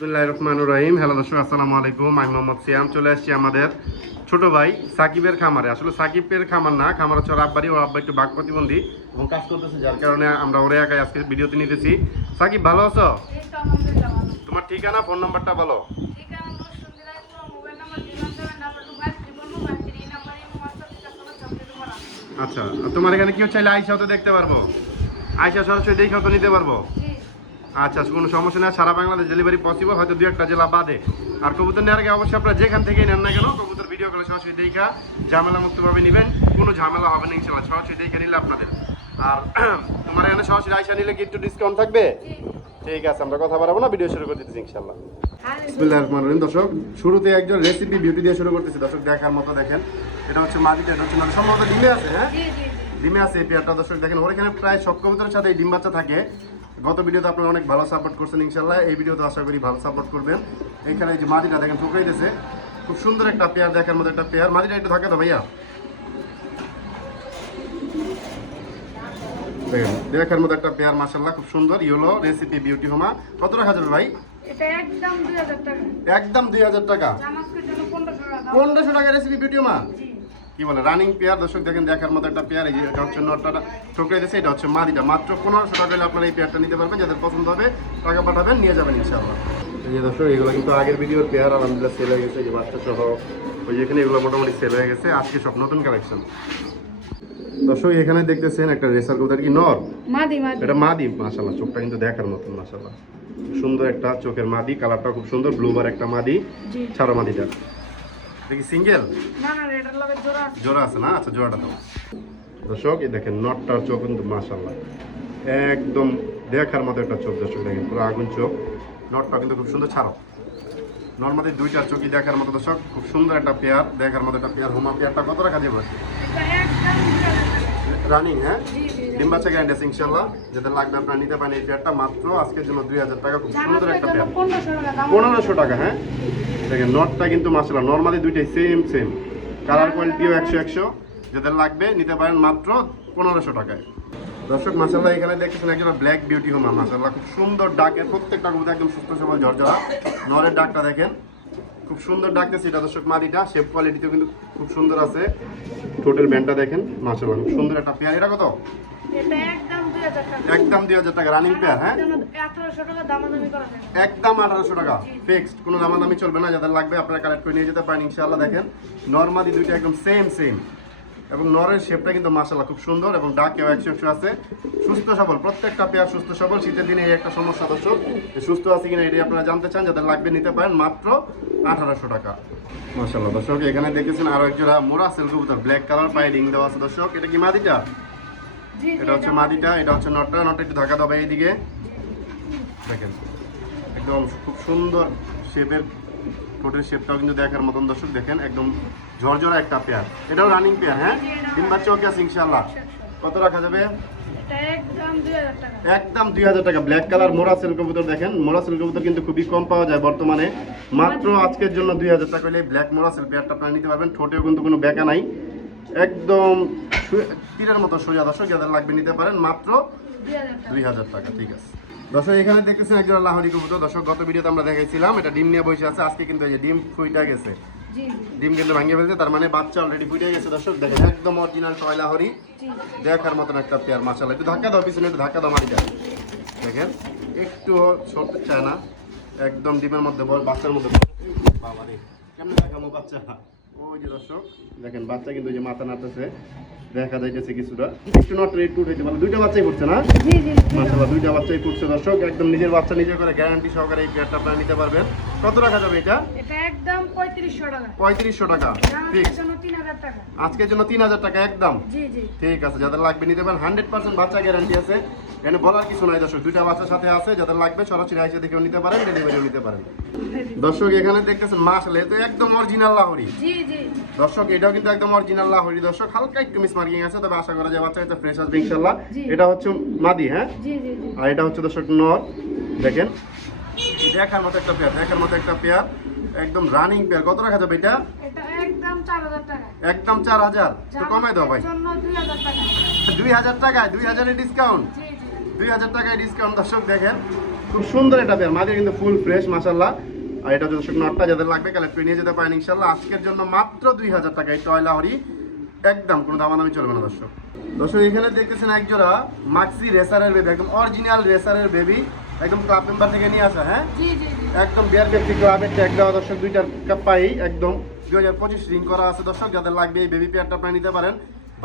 বিসমিল্লাহ রহমান রহিম। হ্যালো দর্শক আসসালামু আলাইকুম। আমি মোহাম্মদ সিয়াম। চলে আসছি আমাদের ছোট ভাই সাকিবের খামারে। আসলে সাকিবের খামার না খামার হচ্ছে ওর আব্বারই। ওর আব্বা একটু বাঘ প্রতিবন্ধী এবং কাজ করতেছে যার কারণে আমরা ওরে একাই আজকে ভিডিওতে নিতেছি। সাকিব ভালো আছো। তোমার ঠিকানা ফোন নাম্বারটা বলো। আচ্ছা তোমার এখানে কি চাইলে আইসাও তো দেখতে পারব। আইসা সরাসরি দেখেও তো নিতে পারব। আচ্ছা কোনো সমস্যা নেই সারা বাংলাদেশ ডেলিভারি পসিবল হয়তো দু একটা জেলা বাদে। আর কবুতর নেওয়ার আগে অবশ্যই আপনারা যেখান থেকেই নেন না কেন কবুতর ভিডিও করে সরাসরি দেখা ঝামেলা মুক্তভাবে নেবেন কোনো ঝামেলা হবে না ইনশাল্লাহ সরাসরি দেখে নিলে আপনাদের। আর তোমার এখানে সরাসরি আইসা নিলে কি একটু ডিসকাউন্ট থাকবে? ঠিক আছে আমরা কথা বাড়াবো না ভিডিও শুরু করে দিচ্ছি ইনশাল্লাহ রহিম। দর্শক শুরুতে একজন রেসিপি বিউটি দিয়ে শুরু করতেছি। দর্শক দেখার মতো দেখেন। এটা হচ্ছে মাটিটা এটা হচ্ছে সম্ভবত ডিমে আছে হ্যাঁ? জি জি জি। ডিমে আছে এই পেয়ারটা। দর্শক দেখেন ওর এখানে প্রায় সব কবুতরের সাথে এই ডিম বাচ্চা থাকে। গত ভিডিওতে আপনারা অনেক ভালো সাপোর্ট করছেন ইনশাল্লাহ এই ভিডিওতে আশা করি ভালো সাপোর্ট করবেন। এখানে এই যে মাটিটা দেখেন দিয়েছে খুব সুন্দর একটা পেয়ার দেখার মতো একটা পেয়ার। মাটিটা একটু থাকে তো ভাইয়া? দেখার মতো একটা পেয়ার মাসাল্লাহ খুব সুন্দর। ইয়েলো রেসিপি বিউটি হোমা কত টাকা যাবে ভাই? একদম দুই হাজার টাকা। একদম দুই হাজার টাকা। পনেরোশো টাকা রেসিপি বিউটি হোমা কি বলে রানিং পেয়ার দর্শক দেখেন দেখার মতো একটা পেয়ার এই যে এটা হচ্ছে নটটা ঠোকরে দিয়েছে এটা হচ্ছে মাদিটা। মাত্র পনেরোশো টাকা হলে আপনারা এই পেয়ারটা নিতে পারবেন যাদের পছন্দ হবে টাকা পাঠাবেন নিয়ে যাবেন ইনশাআল্লাহ। এই যে দর্শক এগুলো কিন্তু আগের ভিডিওর পেয়ার আলহামদুলিল্লাহ সেল হয়ে গেছে এই যে বাচ্চা সহ। ওই যে এখানে এগুলো মোটামুটি সেল হয়ে গেছে আজকে সব নতুন কালেকশন দর্শক এখানে দেখতেছেন একটা রেসার কোথার কি নর মাদি মাদি। এটা মাদি মাশাল্লাহ চোখটা কিন্তু দেখার মতন মাশাল্লাহ সুন্দর একটা চোখের মাদি কালারটা খুব সুন্দর ব্লুবার একটা মাদি জি। ছাড়া মাদিটা। দেখি সিঙ্গেল? জোড়া আছে। না? আচ্ছা জোড়াটা দাও। দর্শক এই দেখেন নটটার চোখ কিন্তু মাশাল্লাহ একদম দেখার মতো একটা চোখ দর্শক দেখেন পুরো আগুন চোখ। নটটা কিন্তু খুব সুন্দর ছাড়ো। নর্মালি দুইটা চোখই দেখার মতো দর্শক খুব সুন্দর একটা পেয়ার দেখার মতো একটা পেয়ার হোমা পেয়ারটা কত টাকা যাবে রানিং হ্যাঁ? ডিম বাচ্চা গ্যারান্টি আছে ইনশাল্লাহ যেটা লাগবে আপনারা নিতে পারেন এই পেয়ারটা মাত্র আজকের জন্য দুই হাজার টাকা খুব সুন্দর একটা পেয়ার পনেরোশো টাকা হ্যাঁ? দেখেন নটটা কিন্তু মাসাল্লাহ নর্মালি দুইটাই সেম সেম কালার কোয়ালিটিও একশো একশো। যাদের লাগবে নিতে পারেন মাত্র পনেরোশো টাকায়। দর্শক মাসাল্লাহ এখানে দেখতেছেন একজন ব্ল্যাক বিউটি হোমা মাসাল্লাহ খুব সুন্দর ডাকের প্রত্যেকটা কবুতর একদম সুস্থ সবল ঝরঝরা। নরের ডাকটা দেখেন। খুব সুন্দর ডাকতেছে এটা দর্শক মাদিটা শেপ কোয়ালিটিতেও কিন্তু খুব সুন্দর আছে। টোটাল ব্যান্ডটা দেখেন মাসাল্লাহ খুব সুন্দর একটা পেয়ার এটা কত? একদম দুই হাজার টাকা। রানিং পেয়ার হ্যাঁ? একদম আঠারোশো টাকা ফিক্সড কোনো দামাদামি চলবে না যাদের লাগবে আপনারা কালেক্ট করে নিয়ে যেতে পারেন ইনশাআল্লাহ দেখেন। নর্মালি দুইটা একদম সেম সেম এবং নরের শেপটা কিন্তু মাসাল্লাহ খুব সুন্দর এবং ডাকেও একশো একশো আছে। সুস্থ সবল প্রত্যেকটা পেয়ার সুস্থ সবল। শীতের দিনে এই একটা সমস্যা দর্শক সুস্থ আছে কিনা এটি আপনারা জানতে চান যাদের লাগবে নিতে পারেন মাত্র আঠারোশো টাকা। মাসাল্লাহ দর্শক এখানে দেখেছেন আরও একজোড়া মোরা সেল কবুতর ব্ল্যাক কালার পায়ে রিং দেওয়া আছে দর্শক। এটা কি মাদিটা? এটা হচ্ছে মাদিটা এটা হচ্ছে নটটা নটটা একটু ধাক্কা দেবে এইদিকে। দেখেন একদম খুব সুন্দর শেপের ঠোঁটের শেপটাও কিন্তু দেখার মতন দর্শক দেখেন একদম ঝরঝরা একটা পেয়ার। এটাও রানিং পেয়ার হ্যাঁ? তিন বাচ্চা ওকে আছে ইনশাল্লাহ কত রাখা যাবে? একদম দুই হাজার টাকা। ব্ল্যাক কালার মোরা সেল কবুতর দেখেন মোরা সেল কবুতর কিন্তু খুবই কম পাওয়া যায় বর্তমানে। মাত্র আজকের জন্য দুই হাজার টাকা হলে ব্ল্যাক মোরা সেল পেয়ারটা আপনারা নিতে পারবেন। ঠোঁটেও কিন্তু কোনো বেকা নাই। একদম তীরের মতো সোজা দর্শক যাদের লাগবে নিতে পারেন মাত্র দুই হাজার টাকা ঠিক আছে। দর্শক এখানে দেখতেছেন একজন লাহরি কবুতর। দর্শক গত ভিডিওতে আমরা দেখাইছিলাম এটা ডিম নিয়ে বসে আছে। আজকে কিন্তু এই যে ডিম ফুইটা গেছে। ডিম কিন্তু ভাঙিয়ে ফেলছে তার মানে বাচ্চা অলরেডি ফুটে গেছে। দর্শক দেখেন একদম অরিজিনাল টয় লাহরি। দেখার মতন একটা পেয়ার মাসালা একটু ধাক্কা দাও পিছনে একটু ধাক্কা দাও মাটিটা। দেখেন একটু সরতে চায় না। একদম ডিমের মধ্যে বল বাচ্চার মধ্যে। বাবা রে কেমনে দেখামো বাচ্চা ওই যে দর্শক দেখেন বাচ্চা কিন্তু যে মাথা নাড়তেছে। দেখা যাইতেছে কিছুটা। একটু নট রেড টুট হইতে পারে দুইটা বাচ্চাই পড়ছে না? জি জি দুইটা। বাচ্চাই পড়ছে দর্শক। একদম নিজের বাচ্চা নিজে করে গ্যারান্টি সহকারে এই পেয়ারটা আপনারা নিতে পারবেন। কত রাখা যাবে এটা? এটা একদম পঁয়ত্রিশশো টাকা। পঁয়ত্রিশশো টাকা। টাকা। আজকের জন্য তিন হাজার টাকা একদম। জি জি। ঠিক আছে যাদের লাগবে নিতে পারেন। হান্ড্রেড পার্সেন্ট বাচ্চা গ্যারান্টি আছে। এখানে বলার কিছু নাই দর্শক। দুইটা বাচ্চার সাথে আছে যাদের লাগবে সরাসরি আইসে দেখেও নিতে পারেন ডেলিভারিও নিতে পারেন। দর্শক এখানে দেখতেছেন মাসালে তো একদম অরিজিনাল লাহরি। জি জি। দর্শক এটাও কিন্তু একদম অরিজিনাল লাহরি। দর্শক হালকা একটু মিস মার্কিং আছে তবে আশা করা যায় বাচ্চা এটা ফ্রেশ আসবে ইনশাল্লাহ এটা হচ্ছে মাদি হ্যাঁ? জি জি জি। আর এটা হচ্ছে দর্শক নর দেখেন। দেখার মতো একটা পেয়ার দেখার মতো একটা পেয়ার একদম রানিং পেয়ার কত রাখা যাবে এটা? একদম চার হাজার তো কমাই দাও ভাই। দুই হাজার টাকায় দুই হাজারের ডিসকাউন্ট দুই হাজার টাকায় ডিসকাউন্ট দর্শক দেখেন। খুব সুন্দর এটা পেয়ার মাদির কিন্তু ফুল ফ্রেশ মাসাল্লাহ আর এটা দর্শক নটটা যাদের লাগবে কালেক্ট করে নিয়ে যেতে পারেন ইনশাল্লাহ আজকের জন্য মাত্র দুই হাজার টাকা এই টয়লা হরি একদম কোনো দামাদামি চলবে না দর্শক। দর্শক এখানে দেখতেছেন এক জোড়া মাক্সি রেসারের বেবি একদম অরিজিনাল রেসারের বেবি একদম ক্লাব মেম্বার থেকে নিয়ে আসা হ্যাঁ? একদম বিয়ার ব্যক্তি ক্লাবের ট্যাগ দেওয়া দর্শক দুইটার পাই একদম। দুই হাজার পঁচিশ রিং করা আছে দর্শক যাদের লাগবে এই বেবি পেয়ারটা আপনারা নিতে পারেন।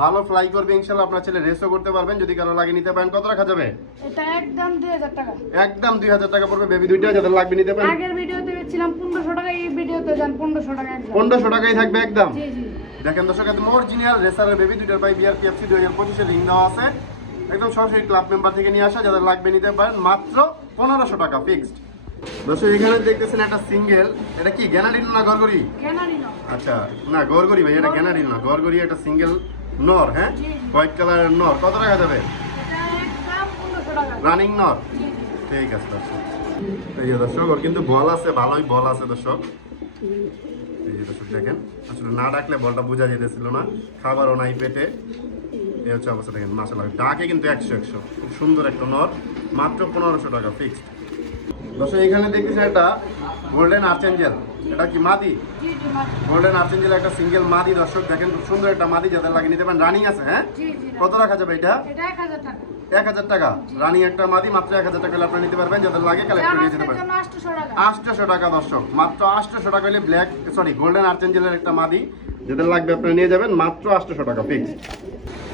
ভালো ফ্লাই করবে ইনশাল্লাহ আপনার ছেলে রেসও করতে পারবেন। যদি কারও লাগে নিতে পারেন কত রাখা যাবে? এটা একদম দুই হাজার টাকা। একদম দুই হাজার টাকা পড়বে বেবি দুইটা যাদের লাগবে নিতে পারেন। আগের ভিডিওতে বেচছিলাম পনেরোশো টাকা এই ভিডিওতে যান পনেরোশো টাকা একদম। পনেরোশো টাকাই থাকবে একদম। জি জি। দেখেন দর্শক একদম অরিজিনাল রেসারের বেবি দুইটার পাই বিআর পিএফসি দুই হাজার পঁচিশে রিং দেওয়া আছে। একদম সরাসরি ক্লাব মেম্বার থেকে নিয়ে আসা যাদের লাগবে নিতে পারেন মাত্র পনেরোশো টাকা ফিক্সড দর্শক এখানে দেখতেছেন একটা সিঙ্গেল এটা কি গ্যানাডিন না গরগরি কেনারি না আচ্ছা না গরগরি ভাই এটা গ্যানাডিন না গরগরি একটা সিঙ্গেল নর হ্যাঁ। হোয়াইট কালারের নর। কত টাকা যাবে? রানিং নর? ঠিক আছে, দর্শক। এই যে দর্শক, ওর কিন্তু বল আছে, ভালোই বল আছে দর্শক। এই যে দর্শক, দেখেন। আসলে না ডাকলে বলটা বোঝা যেতেছিল না। খাবারও নাই পেটে। এই হচ্ছে অবস্থা, দেখেন মাসাল্লাহ ডাকে কিন্তু একশো একশো। খুব সুন্দর একটা নর। মাত্র পনেরোশো টাকা ফিক্সড দর্শক, এখানে দেখতেছি একটা গোল্ডেন আর্চেঞ্জেল এটা কি মাদি? গোল্ডেন আর্চেঞ্জেল একটা সিঙ্গেল মাদি। দর্শক দেখেন খুব সুন্দর একটা মাদি। যাদের লাগে নিতে পারেন। রানিং আছে হ্যাঁ? কত রাখা যাবে এটা? এক হাজার টাকা। রানিং একটা মাদি মাত্র এক হাজার টাকা হলে আপনারা নিতে পারবেন। যাদের লাগে কালেক্ট করে নিতে পারবেন আটশোশো টাকা। দর্শক। মাত্র আটশোশো টাকা হলে ব্ল্যাক সরি গোল্ডেন আর্চেঞ্জেলের একটা মাদি। যাদের লাগবে আপনারা নিয়ে যাবেন মাত্র আটশোশো টাকা ফিক্স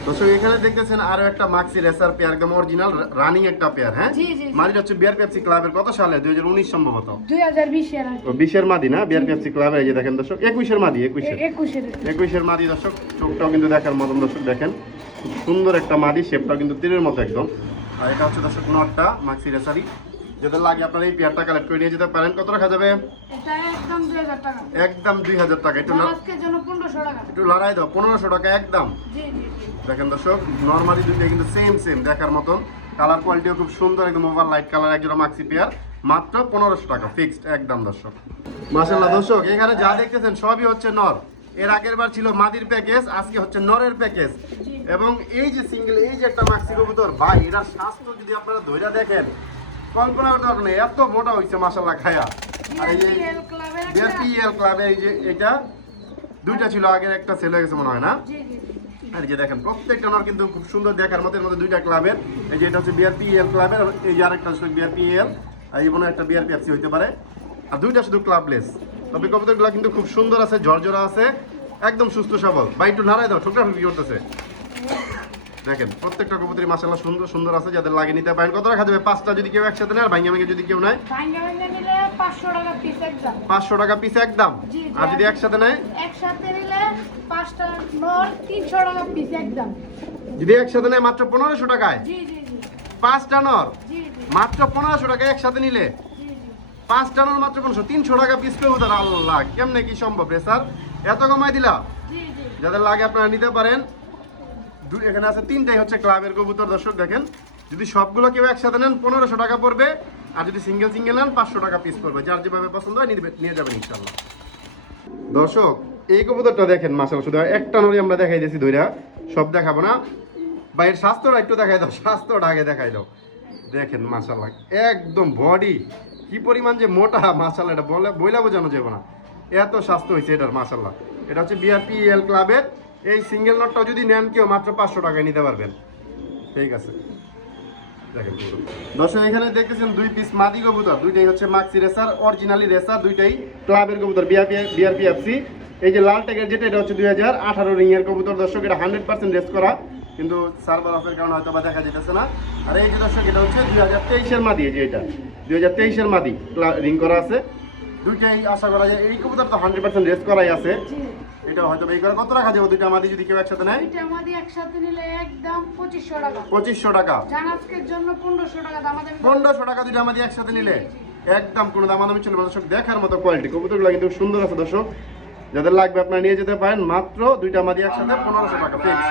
দর্শক এখানে দেখতেছেন আরও একটা মাক্সি রেসার পেয়ার একদম অরিজিনাল রানিং একটা পেয়ার হ্যাঁ। মাদিটা হচ্ছে বিয়ার পেপসি ক্লাবের কত সালে? দুই হাজার উনিশ সম্ভবত। বিশের মাদি না? বিয়ার পেপসি ক্লাবের এই যে দেখেন দর্শক একুশের মাদি একুশের। এ- একুশের একুশের। মাদি দর্শক চোখটাও কিন্তু দেখার মতন দর্শক দেখেন। খুব সুন্দর একটা মাদি শেপটাও কিন্তু তীরের মতো একদম। আর এটা হচ্ছে দর্শক নটটা মাক্সি রেসারি যাদের লাগে আপনারা এই পেয়ারটা কালেক্ট করে নিয়ে যেতে পারেন। কত রাখা যাবে? এটা একদম দুই হাজার টাকা। একদম একটু জন্য টাকা। একটু লড়াই দাও পনেরোশো টাকা একদম। জি জি জি। দেখেন দর্শক নর্মালি দুইটা কিন্তু সেম সেম দেখার মতন। কালার কোয়ালিটিও খুব সুন্দর একদম ওভার লাইট কালার একজোড়া মাক্সি পেয়ার মাত্র পনেরোশো টাকা ফিক্সড একদম দর্শক। মাসাল্লাহ দর্শক এখানে যা দেখতেছেন সবই হচ্ছে নর। এর আগের বার ছিল মাদির প্যাকেজ আজকে হচ্ছে নরের প্যাকেজ এবং এই যে সিঙ্গেল এই যে একটা মাক্সি কবুতর ভাই এরা স্বাস্থ্য যদি আপনারা ধৈর্য দেখেন কল্পনা করতে পারবেন না, এত মোটা হয়েছে মাসাল্লাহ খায়া। এই যে বিআরপিএল ক্লাবে এই যে এটা দুইটা ছিল আগের একটা সেল হয়ে গেছে মনে হয় না? আর যে দেখেন প্রত্যেকটা নর কিন্তু খুব সুন্দর দেখার মতো এর মধ্যে দুইটা ক্লাবের এই যে এটা হচ্ছে বিআরপিএল ক্লাবের আর এই যে আরেকটা হচ্ছে বিআরপিএল আর এই মনে হয় একটা বিআরপিএফসি হইতে পারে। আর দুইটা শুধু ক্লাবলেস তবে কবুতরগুলো কিন্তু খুব সুন্দর আছে ঝরঝরা আছে একদম সুস্থ সবল। বা একটু নাড়াই দাও ঠোকরা ঠুকি করতেছে। দেখেন প্রত্যেকটা কবুতরই মাসাল্লাহ সুন্দর সুন্দর আছে যাদের লাগে নিতে পারেন। কত রাখা যাবে পাঁচটা যদি কেউ একসাথে নেয় আর ভাঙ্গে ভাঙ্গে যদি কেউ নেয়? পাঁচশো টাকা পিস একদম। আর যদি একসাথে নেয়? একসাথে নিলে পাঁচটা তিনশো টাকা পিস একদম। যদি একসাথে নেয় মাত্র পনেরোশো টাকায়? পাঁচটা নর? মাত্র পনেরোশো টাকায় একসাথে নিলে? জি জি। পাঁচ টানোর মাত্র পনেরোশো তিনশো টাকা পিস কবুতর। আল্লাহ কেমনে কি সম্ভব রে স্যার? এত কমাই দিলা? যাদের লাগে আপনারা নিতে পারেন। এখানে আছে তিনটাই হচ্ছে ক্লাবের কবুতর, দর্শক দেখেন। যদি সবগুলো কেউ একসাথে নেন, পনেরোশো টাকা পড়বে। আর যদি সিঙ্গেল সিঙ্গেল নেন, পাঁচশো টাকা পিস পড়বে। যার যেভাবে পছন্দ হয় নিয়ে যাবেন ইনশাল্লাহ দর্শক, এই কবুতরটা দেখেন মাসাল শুধু একটা নড়ি আমরা দেখাই দিয়েছি ধৈরা সব দেখাবো না। বাইরের স্বাস্থ্যটা একটু দেখাই দাও, স্বাস্থ্যটা আগে দেখাই দাও। দেখেন মাসাল্লাহ একদম বডি কি পরিমাণ যে মোটা মাসাল্লাহ এটা বলে বইলা বোঝানো যাবে না। এত স্বাস্থ্য হয়েছে এটার মাসাল্লাহ এটা হচ্ছে বিআরপিএল ক্লাবের এই সিঙ্গেল নটটাও যদি নেন কেউ মাত্র পাঁচশো টাকায় নিতে পারবেন। ঠিক আছে। দেখেন। দর্শক, এখানে দেখতেছেন দুই পিস মাদি কবুতর। দুইটাই হচ্ছে মাক্সি রেসার অরিজিনালি রেসার দুইটাই ক্লাবের কবুতর বিআরপি বিআরপিএফসি এই যে লাল ট্যাগের যেটা, এটা হচ্ছে দুই হাজার আঠারো রিংয়ের কবুতর। দর্শক, এটা হান্ড্রেড পার্সেন্ট রেস করা। কিন্তু সার্ভার অফের কারণে হয়তো বা দেখা যেতেছে না। আর এই যে দর্শক, এটা হচ্ছে দুই হাজার তেইশের মাদি যে এটা। দুই হাজার তেইশের মাদি রিং করা আছে। দুইটাই আশা করা যায়, এই কবুতর তো হান্ড্রেড পার্সেন্ট রেস করাই আছে। এটা হয়তো এই করে কত রাখা যাবে? দুইটা মাদি যদি কেউ একসাথে নেয়? এটা আমাদের একসাথে নিলে একদম পঁচিশশো টাকা। পঁচিশশো টাকা। জানাজকের জন্য পনেরোশো টাকা দাম আমাদের টাকা দুইটা আমাদের একসাথে নিলে? একদম কোনো দামাদামি চলবে দর্শক দেখার মতো কোয়ালিটি কবুতরগুলো কিন্তু সুন্দর আছে দর্শক। যাদের লাগবে আপনারা নিয়ে যেতে পারেন। মাত্র দুইটা আমাদের একসাথে পনেরোশো টাকা ফিক্স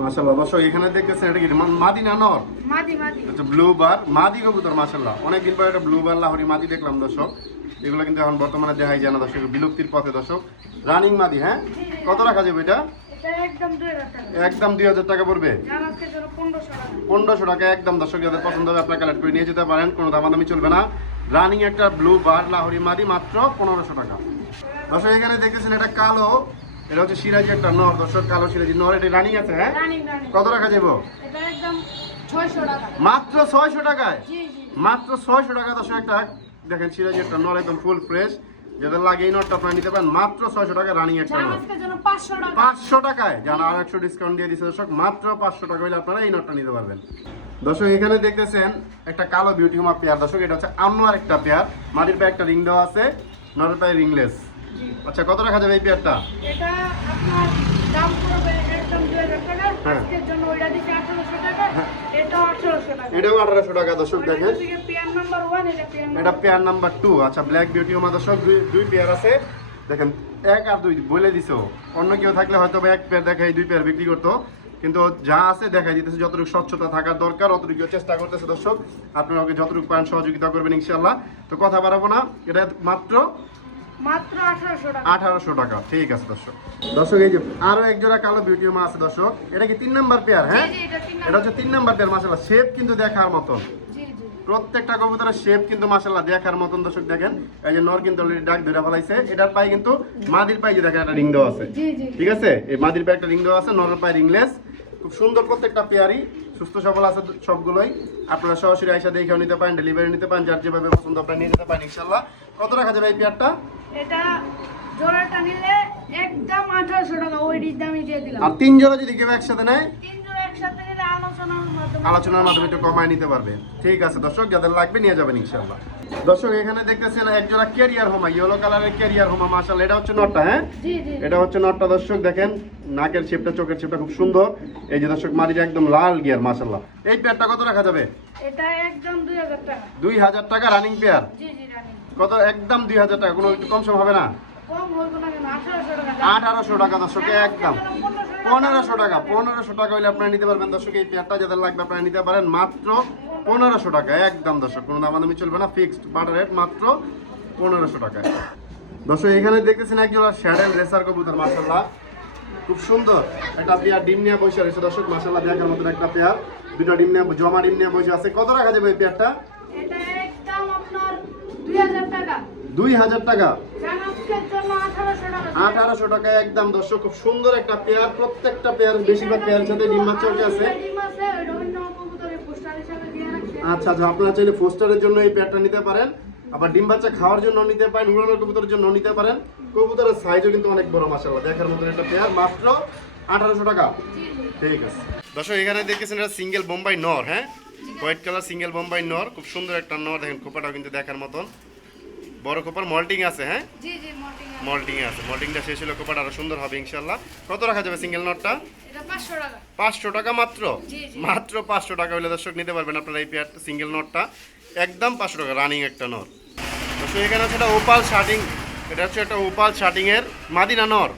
মাশাল্লাহ দর্শক এখানে দেখতেছেন এটা কি? মাদি না নর? মাদি মাদি। হচ্ছে ব্লু বার মাদি কবুতর মাশাল্লাহ অনেকদিন পরে একটা ব্লু বার লাহরি মাদি দেখলাম দর্শক। এগুলো কিন্তু এখন বর্তমানে দেখাই যায় না দর্শক বিলুপ্তির পথে দর্শক। রানিং মাদি হ্যাঁ? কত রাখা যাবে এটা? একদম দুই হাজার টাকা। পড়বে? পনেরোশো টাকা। একদম দর্শক যাদের পছন্দ হবে আপনারা কালেক্ট করে নিয়ে যেতে পারেন কোনো দামাদামি চলবে না। রানিং একটা ব্লু বার লাহরি মাদি মাত্র পনেরোশো টাকা। দর্শক এখানে দেখতেছেন এটা কালো এটা হচ্ছে সিরাজি একটা নর দর্শক কালো সিরাজি নর এটা রানিং আছে হ্যাঁ? কত টাকা যাব মাত্র ছয়শো টাকায়? মাত্র ছয়শো টাকা দশ একটা দেখেন সিরাজি একটা নর একদম ফুল ফ্রেশ যাদের লাগে এই নটটা আপনারা নিতে পারেন মাত্র ছয়শো টাকা রানিং একটা নট। পাঁচশো টাকায় যারা আর একশো ডিসকাউন্ট দিয়ে দিচ্ছে দর্শক মাত্র পাঁচশো টাকা হলে আপনারা এই নটটা নিতে পারবেন। দর্শক এখানে দেখতেছেন একটা কালো বিউটি হুমা পেয়ার দর্শক এটা হচ্ছে আনোয়ার একটা পেয়ার মাটির পায়ে একটা রিং দেওয়া আছে নরের পায়ে রিংলেস আচ্ছা কত টাকা যাবে এই পেয়ারটা এটা আপনার দাম পড়বে একদম দুই হাজার টাকা। হ্যাঁ। আজকের জন্য ওইটা এটাও আঠারোশো টাকা। এটাও আঠারোশো টাকা দর্শক দেখেন। এটা পেয়ার নাম্বার টু আচ্ছা ব্ল্যাক বিউটি হুমা দর্শক দুই দুই পেয়ার আছে। দেখেন এক আর দুই বলে দিছো। অন্য কেউ থাকলে হয়তো এক পেয়ার দেখাই দুই পেয়ার বিক্রি করতো। কিন্তু যা আছে দেখাই দিতেছে যতটুকু স্বচ্ছতা থাকার দরকার অতটুকু চেষ্টা করতেছে দর্শক। আপনারা ওকে যতটুকু পান সহযোগিতা করবেন ইনশাল্লাহ তো কথা বাড়াবো না। এটা মাত্র মাত্র আঠারোশো টাকা। আঠারোশো টাকা ঠিক আছে দর্শক। দর্শক এই যে আরও এক জোড়া কালো বিউটি মা আছে দর্শক। এটা কি তিন নাম্বার পেয়ার হ্যাঁ? জি, জি, এটা হচ্ছে তিন নাম্বার পেয়ার মাসাল্লাহ শেপ কিন্তু দেখার মতন। জি জি। প্রত্যেকটা কবুতরের শেপ কিন্তু মাসাল্লাহ দেখার মতন দর্শক দেখেন। এই যে নর কিন্তু অলরেডি ডাক ধরে ফেলাইছে। এটার পায়ে কিন্তু মাদির পায়ে যে দেখেন একটা রিং দেওয়া আছে। ঠিক আছে? এই মাদির পায়ে একটা রিং দেওয়া আছে নরের পায়ে রিংলেস খুব সুন্দর প্রত্যেকটা পেয়ারই সুস্থ সবল আছে সবগুলোই। আপনারা সরাসরি আইসা দেখেও নিতে পারেন ডেলিভারি নিতে পারেন যার যেভাবে পছন্দ আপনারা নিয়ে যেতে পারেন ইনশাল্লাহ কত রাখা যাবে এই পেয়ারটা এটা জোড়াটা নিলে একদম আঠারোশো টাকা ওই দামই দিয়ে দিলাম। আর তিন জোড়া যদি কেউ একসাথে নেয়? তিন জোড়া একসাথে নিলে আলোচনার মাধ্যমে আলোচনার মাধ্যমে একটু কমায় নিতে পারবে। ঠিক আছে দর্শক যাদের লাগবে নিয়ে যাবেন ইনশাল্লাহ দর্শক এখানে দেখতেছেন এক জোড়া ক্যারিয়ার হোমা ইয়েলো কালারের ক্যারিয়ার হোমা মাশাআল্লাহ এটা হচ্ছে নটটা হ্যাঁ? এটা হচ্ছে নটটা দর্শক দেখেন নাকের শেপটা চোখের শেপটা খুব সুন্দর। এই যে দর্শক মাদিটা একদম লাল গিয়ার মাশাআল্লাহ। এই পেয়ারটা কত রাখা যাবে? এটা একদম দুই হাজার টাকা। রানিং পেয়ার জি জি রানি কত? একদম দুই হাজার টাকা। কোনো একটু কম সম হবে না? আঠারোশো টাকা টাকা দর্শক একদম। পনেরোশো টাকা। পনেরোশো টাকা হলে আপনারা নিতে পারবেন দর্শক এই পেয়ারটা যাদের লাগবে আপনারা নিতে পারেন মাত্র পনেরোশো টাকা একদম দর্শক। কোনো দামাদামি চলবে না ফিক্সড বাটার রেট মাত্র পনেরোশো টাকায় দর্শক এখানে দেখতেছেন একজন শ্যাডেল রেসার কবুতর মাসাল্লাহ খুব সুন্দর। একটা পেয়ার ডিম নিয়ে বসে রয়েছে দর্শক মাসাল্লাহ দেখার মতন একটা পেয়ার। দুটো ডিম নিয়ে জমা ডিম নিয়ে বসে আছে। কত রাখা যাবে এই পেয়ারটা? দুই হাজার টাকা। আঠারোশো টাকা। একদম দর্শক খুব সুন্দর একটা পেয়ার প্রত্যেকটা পেয়ার বেশিরভাগ পেয়ারের সাথে ডিম বাচ্চা আছে। আচ্ছা আচ্ছা আপনারা চাইলে ফোস্টারের জন্য এই পেয়ারটা নিতে পারেন। আবার ডিম বাচ্চা খাওয়ার জন্য নিতে পারেন উড়ানোর কবুতরের জন্য নিতে পারেন। কবুতরের সাইজও কিন্তু অনেক বড় মাসাল্লাহ দেখার মতন একটা পেয়ার মাত্র আঠারোশো টাকা। ঠিক আছে। দর্শক এখানে দেখতেছেন এটা সিঙ্গেল বোম্বাই নর হ্যাঁ? হোয়াইট কালার সিঙ্গেল বোম্বাই নর খুব সুন্দর একটা নর দেখেন খোপাটাও কিন্তু দেখার মতন। বড় খোপার মল্টিং আছে হ্যাঁ? মল্টিং আছে। মল্টিংটা শেষ হলে খোপাটা আরও সুন্দর হবে ইনশাল্লাহ কত রাখা যাবে সিঙ্গেল নটটা পাঁচশো টাকা। মাত্র। মাত্র পাঁচশো টাকা হলে দর্শক নিতে পারবেন আপনারা এই পেয়ার সিঙ্গেল নটটা একদম পাঁচশো টাকা রানিং একটা নট দর্শক এখানে হচ্ছে একটা ওপাল শার্টিং এটা হচ্ছে একটা ওপাল শার্টিং এর মাদি না নর?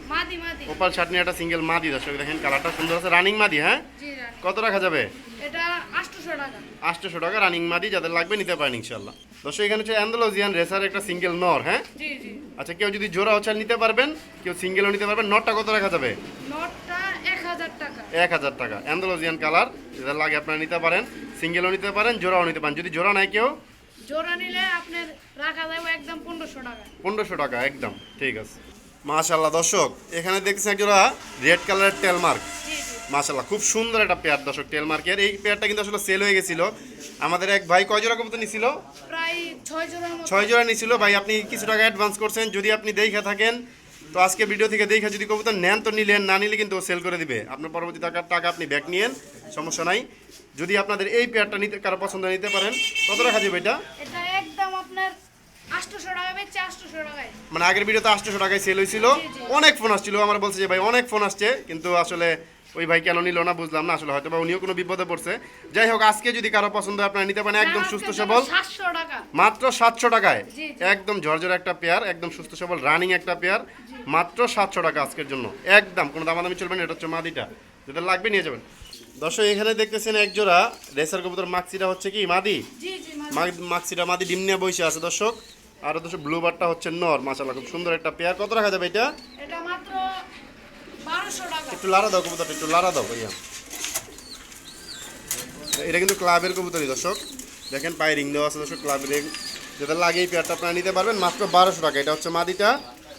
ওপাল শার্টিং একটা সিঙ্গেল মাদি দর্শক দেখেন কালারটা সুন্দর আছে রানিং মাদি হ্যাঁ? কত রাখা যাবে? এটা আটশোশো টাকা। রানিং মাদি যাদের লাগবে নিতে পারেন ইনশাল্লাহ দর্শক এখানে হচ্ছে অ্যান্ডোলজিয়ান রেসার একটা সিঙ্গেল নর হ্যাঁ? আচ্ছা কেউ যদি জোড়া নিতে পারবেন কেউ সিঙ্গেলও নিতে পারবেন নটটা কত রাখা যাবে? এক হাজার টাকা। অ্যান্ডোলজিয়ান কালার যেটা লাগে আপনারা নিতে পারেন সিঙ্গেলও নিতে পারেন জোড়াও নিতে পারেন। যদি জোড়া নাই কেউ? জোড়া নিলে আপনার রাখা যাবে একদম পনেরোশো টাকা। পনেরোশো টাকা একদম। ঠিক আছে। মাশাল্লাহ দর্শক এখানে দেখছেন একজোড়া রেড কালারের টেল মার্ক জি জি মাশাল্লাহ খুব সুন্দর একটা পেয়ার দর্শক টেল মার্কের এই পেয়ারটা কিন্তু আসলে সেল হয়ে গেছিল। আমাদের এক ভাই কয় জোড়া কবুতর নিছিল? প্রায় ছয় মতো। ছয় জোড়া নিছিল। ভাই আপনি কিছু টাকা অ্যাডভান্স করছেন যদি আপনি দেখে থাকেন তো আজকে ভিডিও থেকে দেখে যদি কবুতর নেন তো নিলেন না নিলে কিন্তু সেল করে দিবে। আপনার পরবর্তী টাকার টাকা আপনি ব্যাক নিয়েন সমস্যা নাই। যদি আপনাদের এই পেয়ারটা নিতে কারও পছন্দ নিতে পারেন কত রাখা যাবে এটা? এটা একদম আপনার মানে আগের ভিডিওতে আটশোশো টাকায় সেল হয়েছিল। অনেক ফোন আসছিল। আমার বলছে যে ভাই অনেক ফোন আসছে কিন্তু আসলে ওই ভাই কেন নিল না বুঝলাম না আসলে হয়তো বা উনিও কোনো বিপদে পড়ছে। যাই হোক আজকে যদি কারও পছন্দ হয় আপনারা নিতে পারেন একদম সুস্থ সবল। মাত্র সাতশো টাকায়। একদম ঝরঝর একটা পেয়ার একদম সুস্থ সবল রানিং একটা পেয়ার। মাত্র সাতশো টাকা আজকের জন্য। একদম কোনো দামাদামি চলবে না এটা হচ্ছে মাদিটা। যেটা লাগবে নিয়ে যাবেন। দর্শক এখানে দেখতেছেন এক জোড়া রেসার কবুতর মাক্সিটা হচ্ছে কি মাদি। মাক্সিটা মাদি ডিম নিয়ে বসে আছে দর্শক। আর দর্শক ব্লু বারটা হচ্ছে নর মাশাল্লাহ খুব সুন্দর একটা পেয়ার। কত রাখা যাবে এটা? এটা মাত্র একটু লাড়া দাও কবুতরটা একটু লাড়া দাও ভাইয়া। এটা কিন্তু ক্লাবের কবুতরই দর্শক। দেখেন পায়ে রিং দেওয়া আছে দর্শক ক্লাবের। যেটা লাগে এই পেয়ারটা আপনারা নিতে পারবেন মাত্র বারোশো টাকা। এটা হচ্ছে মাদিটা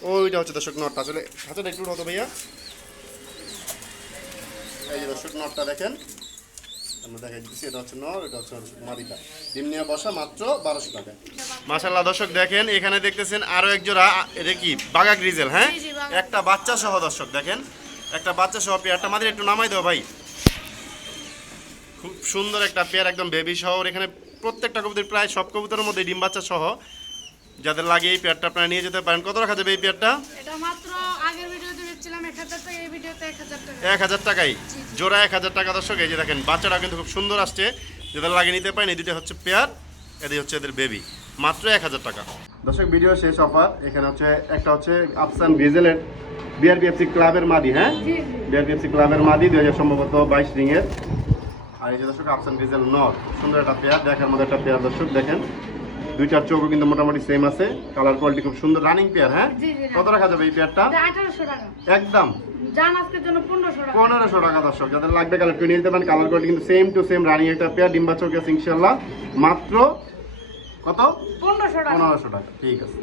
ওইটা হচ্ছে দর্শক নটটা। আসলে হাতেটা একটু হতো ভাইয়া। এই যে দর্শক নটটা দেখেন আমরা দেখাই দিচ্ছি এটা হচ্ছে নর এটা হচ্ছে মাদিটা। ডিম নিয়ে বসা মাত্র বারোশো টাকা। মাশাল্লাহ দর্শক দেখেন এখানে দেখতেছেন আরও এক জোড়া এটা কি? বাগা গ্রিজেল হ্যাঁ? বাঘা। একটা বাচ্চা সহ দর্শক দেখেন। একটা বাচ্চা সহ পেয়ারটা আমাদের একটু নামাই দাও ভাই। খুব সুন্দর একটা পেয়ার একদম বেবি সহ। এখানে প্রত্যেকটা কবুতর প্রায় সব কবুতরের মধ্যে ডিম বাচ্চা সহ। যাদের লাগে এই পেয়ারটা আপনারা নিয়ে যেতে পারেন। কত রাখা যাবে এই পেয়ারটা? এটা মাত্র আগের ভিডিওতে এক হাজার টাকা এই ভিডিওতে এক হাজার টাকা। এক হাজার টাকাই? জোড়া এক হাজার টাকা দর্শক এই যে দেখেন বাচ্চাটা কিন্তু খুব সুন্দর আসছে। যাদের লাগে নিতে পারেন এই দুটো হচ্ছে পেয়ার এদের হচ্ছে এদের বেবি মাত্র এক হাজার টাকা। দর্শক ভিডিও শেষ অফার। এখানে হচ্ছে একটা হচ্ছে আফসান ভিজেলের বিআরপিএফসি ক্লাবের মাদি হ্যাঁ? বিআরপিএফসি ক্লাবের মাদি দুই হাজার সম্ভবত বাইশ রিংয়ের। আর এই যে দর্শক আফসান ভিজেল নর সুন্দর একটা পেয়ার দেখার মধ্যে একটা পেয়ার দর্শক দেখেন। দুইটার চোখও কিন্তু মোটামুটি সেম আছে। কালার কোয়ালিটি খুব সুন্দর রানিং পেয়ার হ্যাঁ? কত রাখা যাবে এই পেয়ারটা একদম। পনেরোশো টাকা। দর্শক যাদের লাগবে কালার নিয়ে নিতে পারেন। কালার কোয়ালিটি কিন্তু সেম টু সেম রানিং একটা পেয়ার ডিম্বা চৌকে আছে ইনশাল্লাহ মাত্র কত? পনেরোশো টাকা। পনেরোশো টাকা ঠিক আছে।